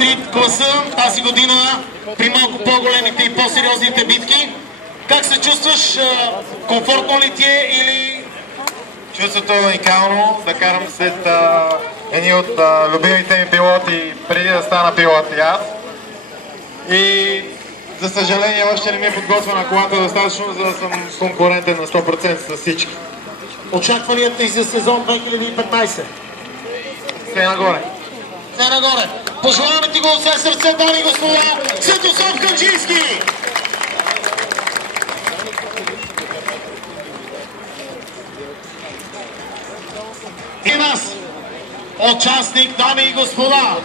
Стрит класа тази година при малко по-големите и по-сериозните битки. Как се чувстваш? Комфортно ли ти е или... Чувството е уникално да карам след едни от любимите ми пилоти преди да стана пилот и аз. И за съжаление още не ми е подготвена колата достатъчно, за да съм конкурентен на 100% с всички. Очакванията и за сезон 2015? Все нагоре. Все нагоре. Пожелаваме ти го от все сърце, дами и господа, Светослав Канджийски! И нас, участник, дами и господа,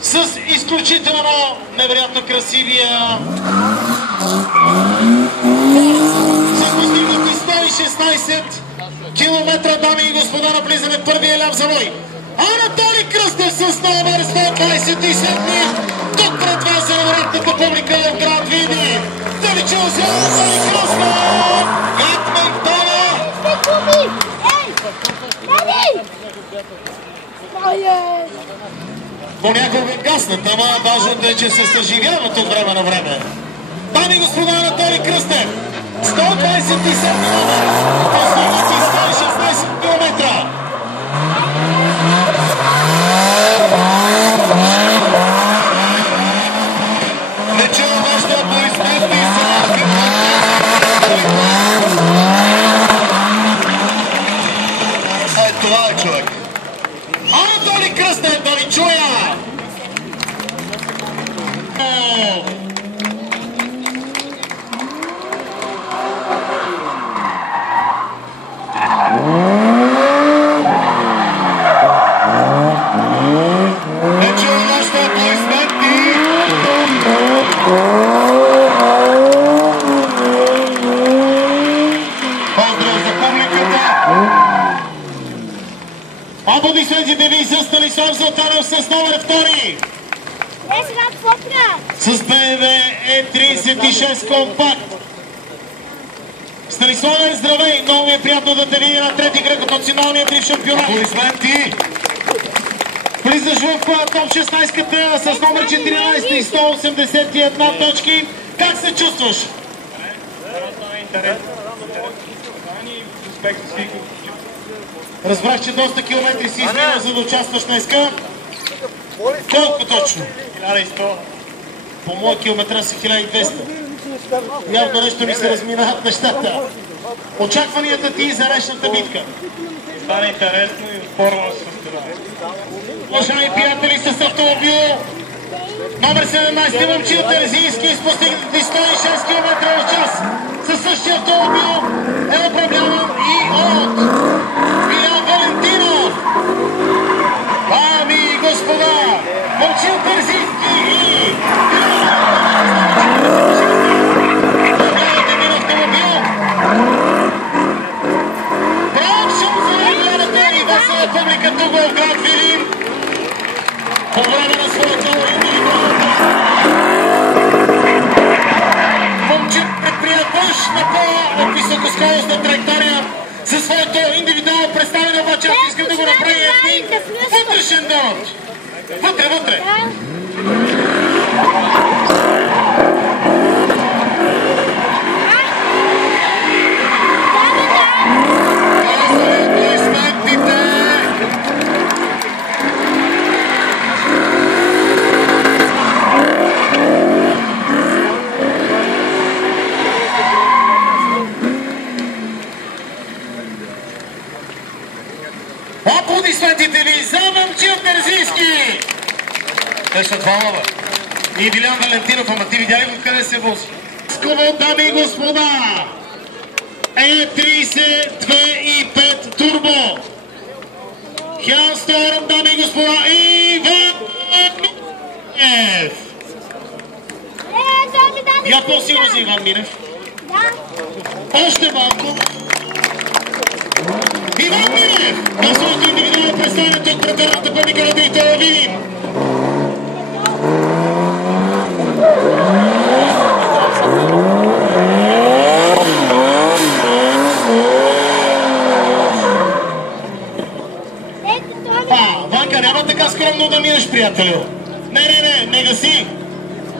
с изключително невероятно красивия с постигнати 116 км, дами и господа, навлизаме в първия ляв завой. Анатолий Кръстев с номер 127. Тук пред вас е невероятната публика в град Видин. Да ви чуем за Анатолий Кръстев! Понякога гаснат, ама важното е, че се съживяват от време на време. Дами и господа, Анатолий Кръстев, 127 номер, постигнати 116 км. Не чувам вашите аплодисменти за... Това е човек. Анатолий Кръстев, да ви чуя! Не чувам вашите аплодисменти! Поздрав за публиката! Аплодисментите ви за Станислав Златанов с номер 2. С BMW E36 компакт. Станиславе, здравей! Много ми е приятно да те видя на трети кръг от националния дрифт шампионат. Аплодисменти! Влизаш в топ 16-ката с номер 14 и 181 точки. Как се чувстваш? Разбрах, че доста километри си изминал, за да участваш днеска. Колко точно? 1100. По моя километра са 1200. Явно нещо ми се разминават нещата. Очакванията ти за речната битка? Стане интересно и спорно състезание. Уважаеми приятели, с автомобил номер 17 Момчил Терзийски с постигнати 106 км в час. Със същия автомобил е управляван и от Илян Валентинов. Дами и господа, Момчил Терзийски и управлявате ми на автомобил. Браво за гледате и весела публика тук в град Видин. По време на своята индивидуална Момчил предприя пъш на по-високоскоростна траектория със своето индивидуално представяне, обаче аз искам да го направя един вътрешен донат. Вътре, вътре! Аплодисментите ви за Момчил Терзийски! Те са двама, бе. И Вилян Валентинов, ама ти видя ли къде се вози? Скоро, дами и господа! E30-2.5 турбо! Хелсторм, дами и господа, Иван Минев! Я по-силно за Иван Минев. Още малко. Иван Минев! На своето индивидуално представяне тук пред едната публика на дрифта Видин. Ванка, няма така скромно да минеш, приятел. приятелю. Не гаси.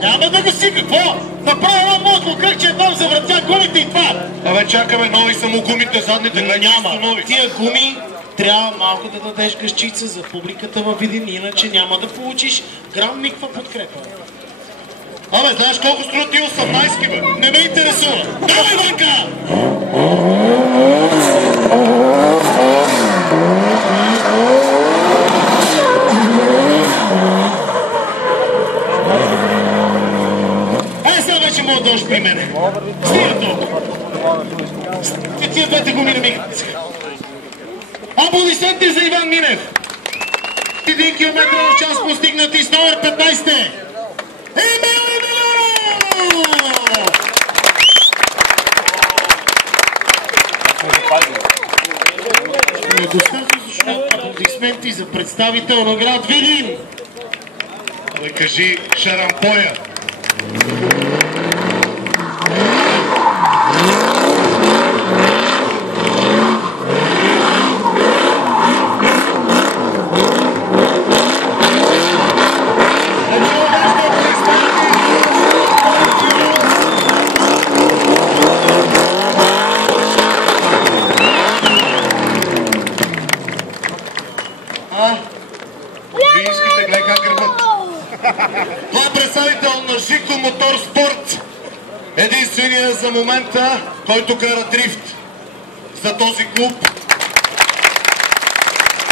Няма да гаси, какво? Направи едно мозго кръг, че едва завъртя гумите и това. Абе, чакаме, нови са му гумите, задните, Няма. Тия гуми трябва малко да дадеш гъщица за публиката във Видин, иначе няма да получиш грам никаква подкрепа. Абе, знаеш колко струва ти 18-ки, бе? Не ме интересува. Давай, Ванка! Сега вече мога да още при мене. Стига толкова. Тия двете гуми не ми харесаха. Аплодисменти за Иван Минев. 1 км в час постигнати с номер 15. Емил Емилианов! Недостатъчно аплодисменти за представител на град Видин. Абе, кажи Шарампоя. Вийските, гледай как гърбат. Това е представител на Жико Моторспорт. Единствения за момента, който кара дрифт за този клуб.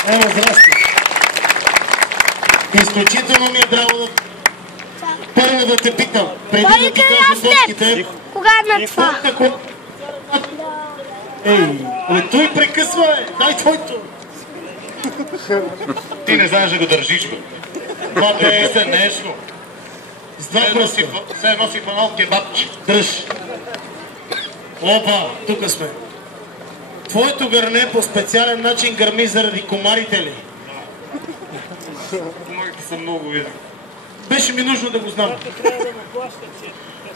Ева, здрасти. Изключително ми е драго да... Първо да те питам, преди да ти кажа точките... Кога е на това? Ей, той прекъсва, дай твоето. Ти не знаеш да го държиш, бе. Това е се нещо. С два пръста. Все носи фанал кебабче. Дръж. Опа, тук сме. Твоето гърне по специален начин гърми заради комарите ли? Комарите са много видни. Беше ми нужно да го знам.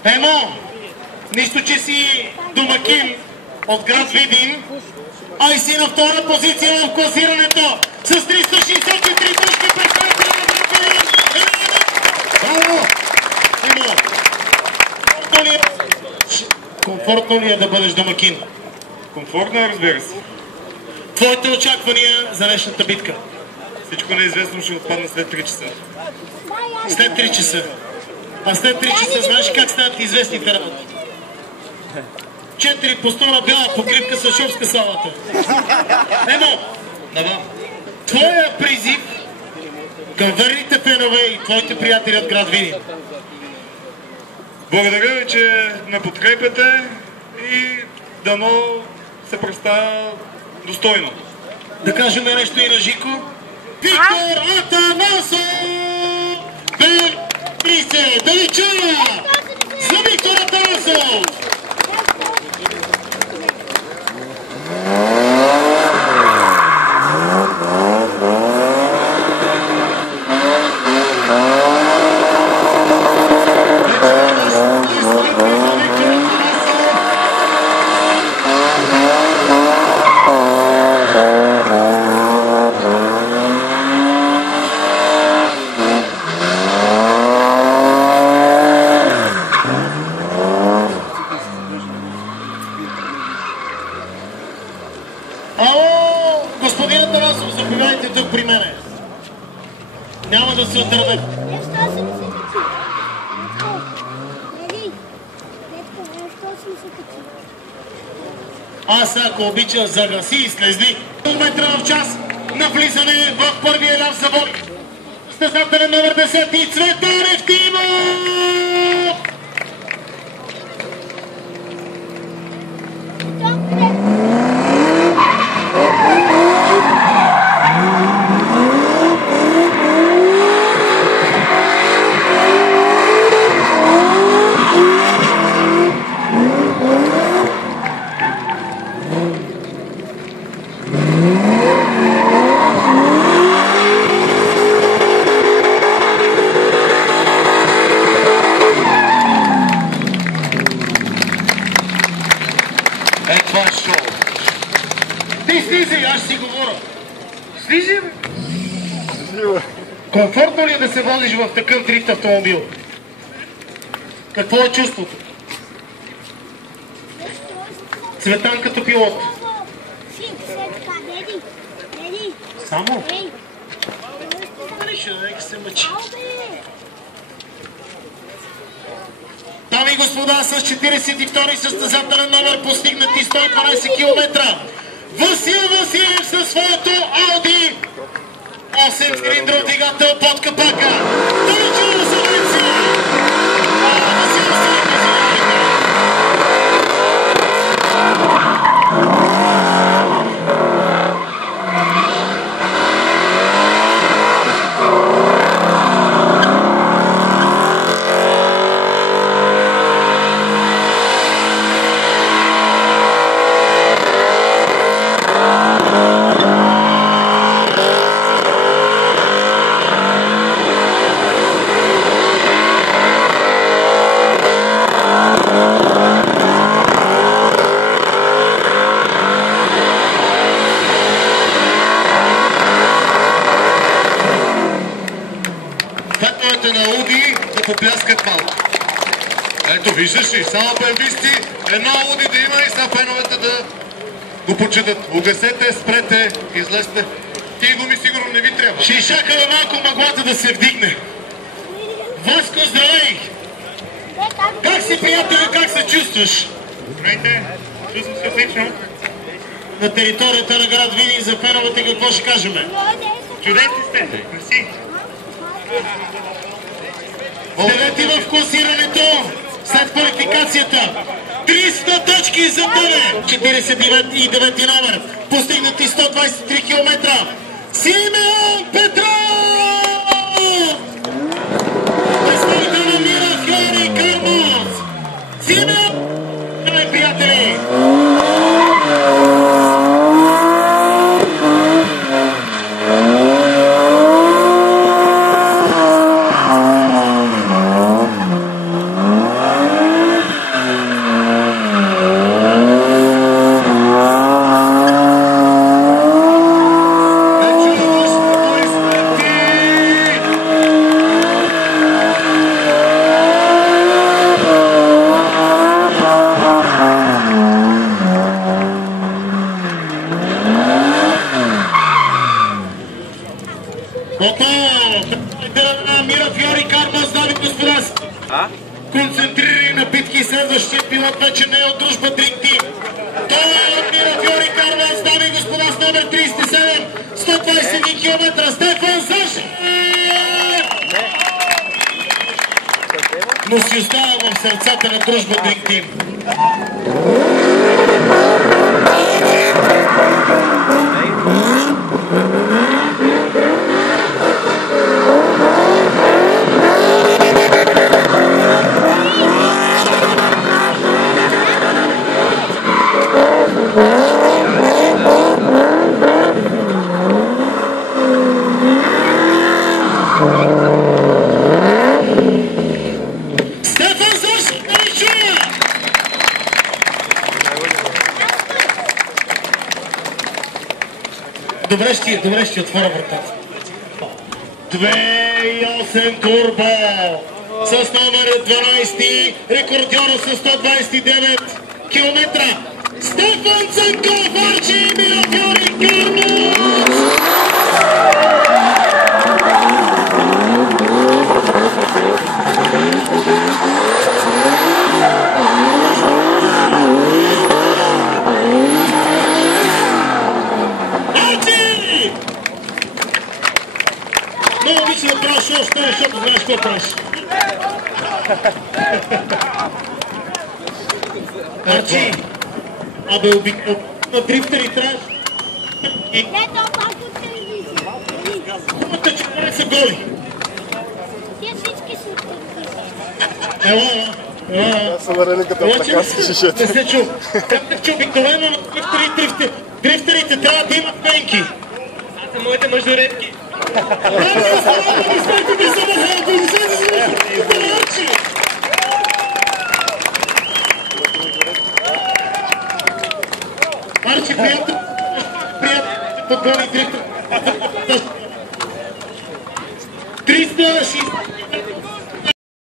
Емо, нищо, че си домакин от град Видин, а и си на втора позиция в класирането с 363 точки представители на град Видин. Браво! Емо, комфортно ли е да бъдеш домакин? Комфортно е, разбира се. Твоите очаквания за днешната битка? Всичко неизвестно ще отпадне след 3 часа. След 3 часа. А след 3 часа знаеш как стават известните работи? 4 по 100 на бяла покривка с шовска салата. Емо, твоя призив към верните фенове и твоите приятели от град Видин. Благодаря ви, че ме подкрепяте и дано се представя достойно. Да кажем нещо и на Жико. Виктор Атанасов! Б-30! Да ви чуя! За Виктор Атанасов! Ало, господин Атанасов, заповядайте тук при мене. Няма да се отървете. Аз, ако обичам, загаси и слезли. Километра в час на влизане в първия ляв завой. Състезателен номер 10 Цветан Евтимов! Комфортно ли е да се возиш в такъв дрифт автомобил? Какво е чувството? Цветан като пилот. Само? Нека се мъчи. Дами и господа, с 42-и състезателен номер постигнати 112 км. Васил Василев със своето Ауди 8 цилиндров двигател под капака. Да не чува за Венция! Васил Василев на Ауди да попляскат малко. Ето, виждаш ли, само бембисти, едно Ауди да има и са феновете да го почетат. Угасете, спрете, излезте. Тия гуми сигурно не ви трябва. Ще изчакаме малко мъглата да се вдигне. Васко, здравей! Как си, приятел, как се чувстваш? Здравейте, чувствам се отлично. На територията на град Видин за феновете какво ще кажем? Чудесни сте, мерси. Девети в класирането след квалификацията. 300 точки за тебе. 49 номер. Постигнати 123 км. Симеон Петров! Представител на Мира Фьори Кармоз. Симеон! Здравей, приятели! Мира Фьори Кармоз, дами и господа. Концентрирани напитки, следващия пилот вече не е от Дружба Дринк Тим. Това е от Мира Фьори Кармоз, дами и господа, с номер 37, 121 км, Стефан Зашев! Но си остава в сърцата на Дружба Дринк Тим. Добре ще отворя вратата. 2.8 турбо с номер 12, рекордьора с 129 км. Стефан Цанков, Арчи Мира Фьори Кармоз! Много обича да правиш още, защото знаеш какво правиш. Арчи, абе обикновено на дрифтери трябваш. Не, то малко от телевизия. Думата, че поне са голи. Тия всички са от телевизия. Ела. Са варели като така си шишето. Не се чу. Казах, че обикновено на дрифтерите трябва да имат пенки. Това са моите мъжоредки. Арчи, приятел, подгони дрифтер. таксист.